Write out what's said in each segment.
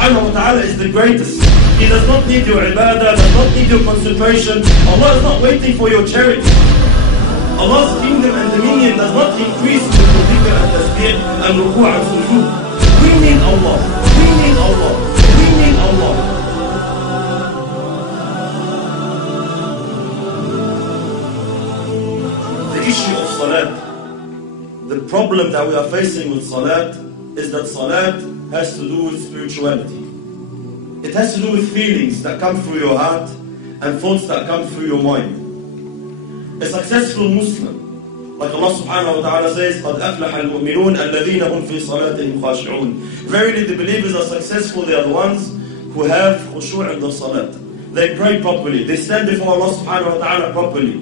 subhanahu wa ta'ala is the greatest. He does not need your ibadah, does not need your concentration. Allah is not waiting for your charity. Allah's kingdom and dominion does not increase with your dhikr and tasbih and ruku' and sujood. We need Allah. We need Allah. We need Allah. The issue of salat, the problem that we are facing with salat is that salat has to do with spirituality. It has to do with feelings that come through your heart and thoughts that come through your mind. A successful Muslim, like Allah subhanahu wa ta'ala says, قَدْ أَفْلَحَ الْمُؤْمِنُونَ الَّذِينَ هُمْ فِي صَلَاتِهِمْ خَاشِعُونَ. Verily the believers are successful, they are the ones who have khusyu' in their salat. They pray properly, they stand before Allah subhanahu wa ta'ala properly.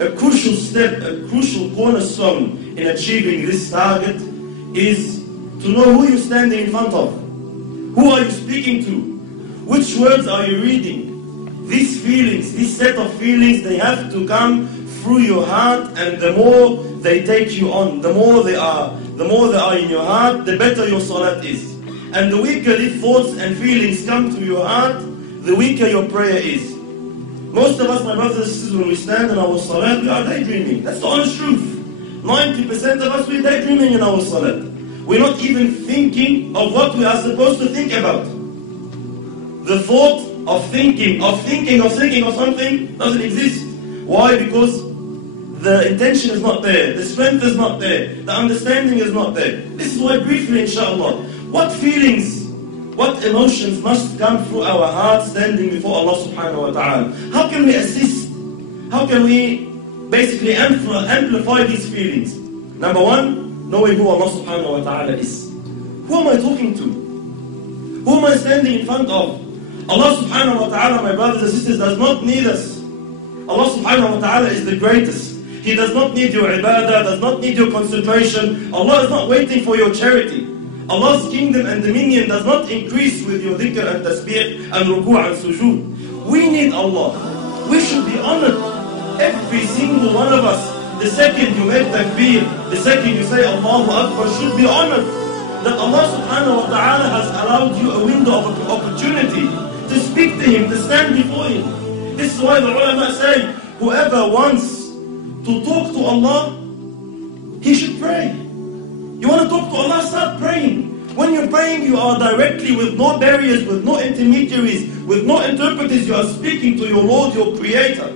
A crucial step, a crucial cornerstone in achieving this target is to know who you're standing in front of. Who are you speaking to? Which words are you reading? These feelings, this set of feelings, they have to come through your heart, and the more they take you on, the more they are in your heart, the better your salat is. And the weaker these thoughts and feelings come to your heart, the weaker your prayer is. Most of us, my brothers and sisters, when we stand in our salat, we are daydreaming. That's the honest truth. 90% of us, we're daydreaming in our salat. We're not even thinking of what we are supposed to think about. The thought of thinking of something doesn't exist. Why? Because the intention is not there, the strength is not there, the understanding is not there. This is why briefly, inshallah, what feelings, what emotions must come through our hearts standing before Allah subhanahu wa ta'ala? How can we assist? How can we basically amplify these feelings? Number one, knowing who Allah subhanahu wa ta'ala is. Who am I talking to? Who am I standing in front of? Allah subhanahu wa ta'ala, my brothers and sisters, does not need us. Allah subhanahu wa ta'ala is the greatest. He does not need your ibadah, does not need your concentration. Allah is not waiting for your charity. Allah's kingdom and dominion does not increase with your dhikr and tasbih and ruku' and sujood. We need Allah. We should be honored. Every single one of us, the second you make takbir, the second you say Allahu Akbar, should be honored. That Allah subhanahu wa ta'ala has allowed you a window of opportunity to speak to Him, to stand before Him. This is why the ulama say, whoever wants to talk to Allah, he should pray. You want to talk to Allah, start praying. When you're praying, you are directly, with no barriers, with no intermediaries, with no interpreters, you are speaking to your Lord, your Creator.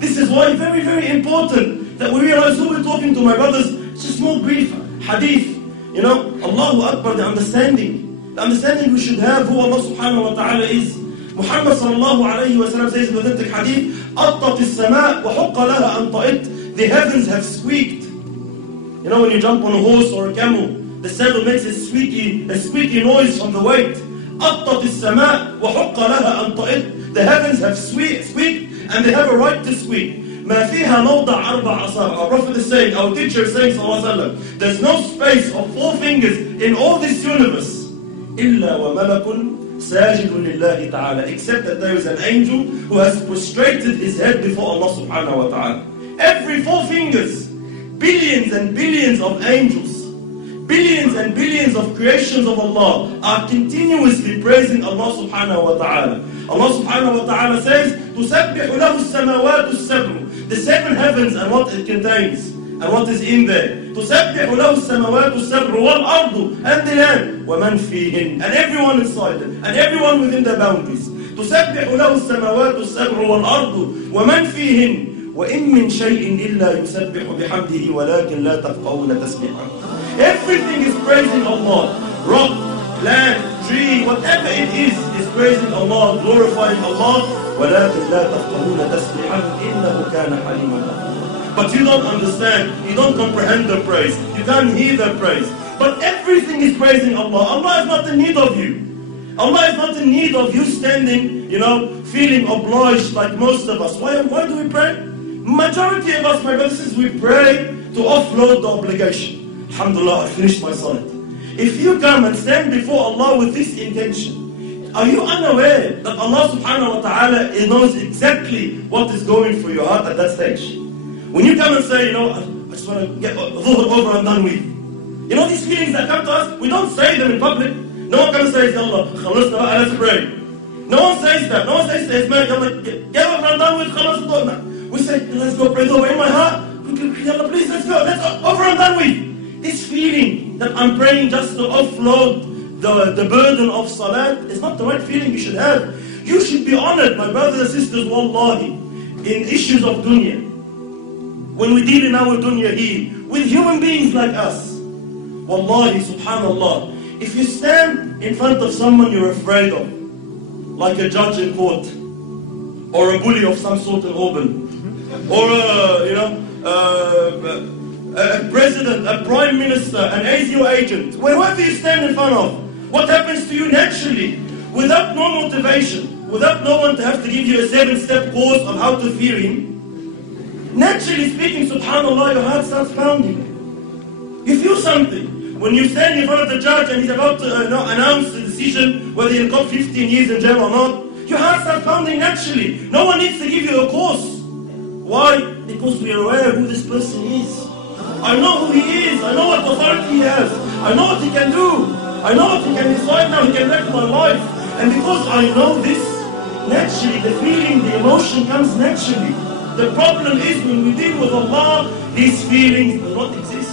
This is why very, very important that we realize who we're talking to, my brothers. It's a small brief hadith. You know, Allahu Akbar, the understanding we should have who Allah subhanahu wa ta'ala is. Muhammad sallallahu alayhi wa sallam says in the authentic hadith, أَطَّتِ السَّمَاء وَحُقَّ لَهَا أَنْ طَئِتْ. The heavens have squeaked. You know, when you jump on a horse or a camel, the saddle makes a squeaky noise from the weight. أَطَّتِ السَّمَاء وَحُقَّ لَهَا أَنْ طَئِتْ. The heavens have squeaked, and they have a right to squeak. مَا فِيهَا مَوْضَعَ أَرْبَعَ أَصَابِعَ. Our Prophet is saying, our teacher is saying, sallallahu alayhi wa sallam, there's no space of 4 fingers in all this universe, إِلَّا وَمَلَكٌ ساجد لله تعالى, except that there is an angel who has prostrated his head before Allah subhanahu wa ta'ala. Every 4 fingers, billions and billions of angels, billions and billions of creations of Allah are continuously praising Allah subhanahu wa ta'ala. Allah subhanahu wa ta'ala says, تُسَبِّحُ لَهُ السَّمَوَاتُ السَّبْعُ. The 7 heavens and what it contains and what is in there. تُسَبِّحُ لَهُ السَّمَوَاتُ السَّبْعُ وَالْأَرْضُ, and the land, وَمَنْ فِيهِنْ, and everyone inside it, and everyone within their boundaries. تُسَبِّحُ لَهُ السَّمَوَاتُ السَّبْعُ وَالْأَرْضُ وَمَنْ فِيهِنْ وَإِن مِّن شَيْءٍ إِلَّا يُسَبِّحُ بِحَمْدِهِ وَلَكِنْ لَا تَفْقَهُونَ تَسْبِيحَهُ. Everything is praising Allah. Rock, land, tree, whatever it is praising Allah, glorifying Allah. وَلَكِنْ لَا تَفْقَهُونَ تَسْبِيحَهُ إِنَّهُ كَانَ حَلِيمًا غَفُورًا. But you don't understand, you don't comprehend the praise, you can't hear the praise. But everything is praising Allah. Allah is not in need of you. Allah is not in need of you standing, feeling obliged like most of us. Why do we pray? Majority of us, my brothers, we pray to offload the obligation. Alhamdulillah, I finished my salat. If you come and stand before Allah with this intention, are you unaware that Allah subhanahu wa ta'ala knows exactly what is going through your heart at that stage? When you come and say, I just want to get dhuhr over and done with. These feelings that come to us, we don't say them in public. No one comes and says, Allah, khalasna ba'a, let's pray. No one says that. No one says to his man, Allah, get over and done with, khalas. We say, let's go pray over in my heart. Allah, please, let's go. Let's go. Over and done with. This feeling that I'm praying just to offload the burden of salat is not the right feeling you should have. You should be honored, my brothers and sisters, wallahi, in issues of dunya. When we deal in our dunya here, with human beings like us, wallahi, subhanallah, if you stand in front of someone you're afraid of, like a judge in court, or a bully of some sort in Auburn, or a president, a prime minister, an ASIO agent, wherever you stand in front of, what happens to you naturally, without no motivation, without no one to have to give you a 7-step course on how to fear him? Naturally speaking, subhanallah, your heart starts pounding. You feel something. When you stand in front of the judge and he's about to announce the decision whether you'll got 15 years in jail or not, your heart starts pounding naturally. No one needs to give you a course. Why? Because we are aware who this person is. I know who he is. I know what authority he has. I know what he can do. I know what he can decide now. He can wreck my life. And because I know this, naturally the feeling, the emotion comes naturally. The problem is when we deal with Allah, these feelings do not exist.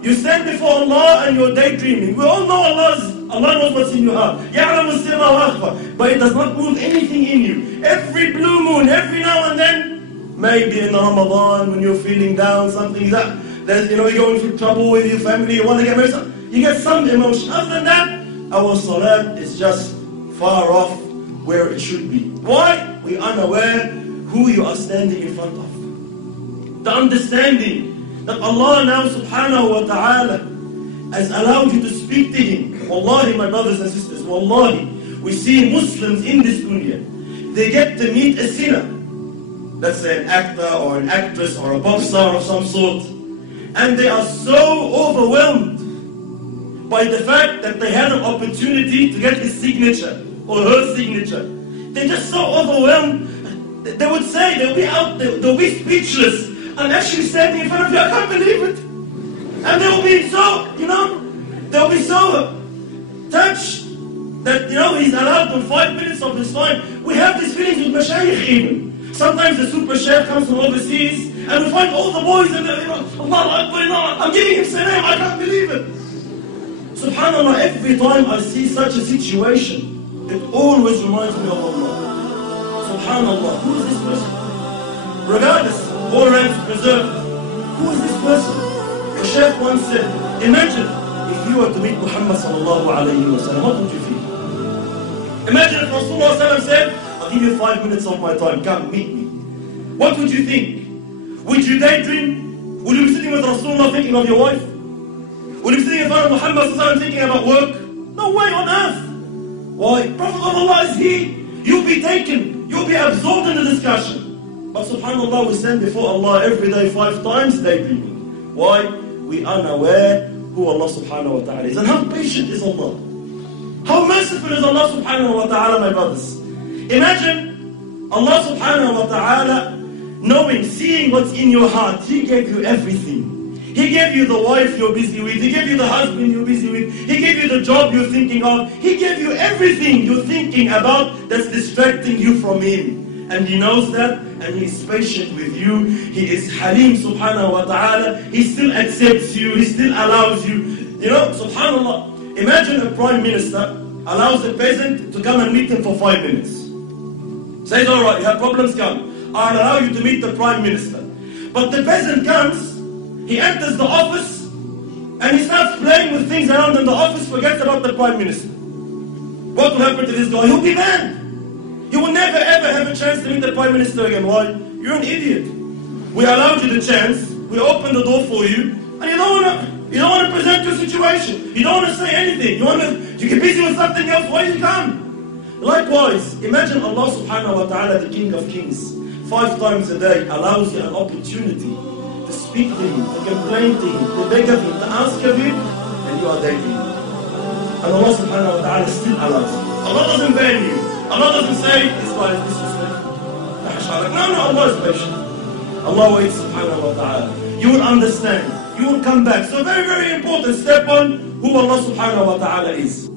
You stand before Allah and you're daydreaming. We all know Allah knows what's in your heart. But it does not move anything in you. Every blue moon, every now and then, maybe in Ramadan when you're feeling down, something that you're going through trouble with your family, you want to get married, you get some emotion. Other than that, our salat is just far off where it should be. Why? We are unaware who you are standing in front of. The understanding that Allah now subhanahu wa ta'ala has allowed you to speak to Him. Wallahi, my brothers and sisters, wallahi, we see Muslims in this dunya, they get to meet a sinner. Let's say an actor or an actress or a pop star of some sort. And they are so overwhelmed by the fact that they had an opportunity to get his signature or her signature. They're just so overwhelmed. They would say, they'll be speechless. I'm actually standing in front of you, I can't believe it. And they will be so, they'll be so touched that, he's allowed them 5 minutes of his time. We have these feelings with mashayikh even. Sometimes the super shaykh comes from overseas and we find all the boys and they're, Allah Akbar, I'm giving him salam, I can't believe it. Subhanallah, every time I see such a situation, it always reminds me of Allah. Subhanallah, who is this person? Regardless, all ranks preserved. Who is this person? The Shaykh once said, imagine if you were to meet Muhammad sallallahu alayhi wa sallam, what would you feel? Imagine if Rasulullah said, I'll give you 5 minutes of my time, come meet me. What would you think? Would you daydream? Would you be sitting with Rasulullah thinking of your wife? Would you be sitting in front of Muhammad sallallahu alayhi wa sallam thinking about work? No way on earth. Why? Prophet of Allah is he. You'll be taken. You'll be absorbed in the discussion. But subhanallah, we stand before Allah every day 5 times daydreaming. Why? We are unaware who Allah subhanahu wa ta'ala is. And how patient is Allah? How merciful is Allah subhanahu wa ta'ala, my brothers? Imagine Allah subhanahu wa ta'ala knowing, seeing what's in your heart. He gave you everything. He gave you the wife you're busy with. He gave you the husband you're busy with. He gave you the job you're thinking of. He gave you everything you're thinking about that's distracting you from Him. And He knows that, and He is patient with you. He is Halim subhanahu wa ta'ala. He still accepts you. He still allows you. Subhanallah. Imagine a prime minister allows a peasant to come and meet him for 5 minutes. Says, alright, you have problems, come. I'll allow you to meet the prime minister. But the peasant comes, he enters the office, and he starts playing with things around in the office, forgets about the prime minister. What will happen to this guy? He'll be banned. You will never ever have a chance to meet the Prime Minister again. Why? You're an idiot. We allowed you the chance, we opened the door for you, and you don't want to present your situation. You don't want to say anything. You get busy with something else. Why you come? Likewise, imagine Allah subhanahu wa ta'ala, the King of Kings, 5 times a day allows you an opportunity to speak to Him, to complain to Him, to beg of Him, to ask of Him, and you are daydreaming. And Allah subhanahu wa ta'ala still allows you. Allah doesn't ban you. Allah doesn't say, this guy is disrespectful. No, Allah is patient. Allah waits subhanahu wa ta'ala. You will understand. You will come back. So very, very important. Step on who Allah subhanahu wa ta'ala is.